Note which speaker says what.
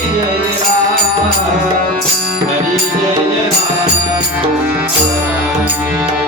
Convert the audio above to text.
Speaker 1: Thank you.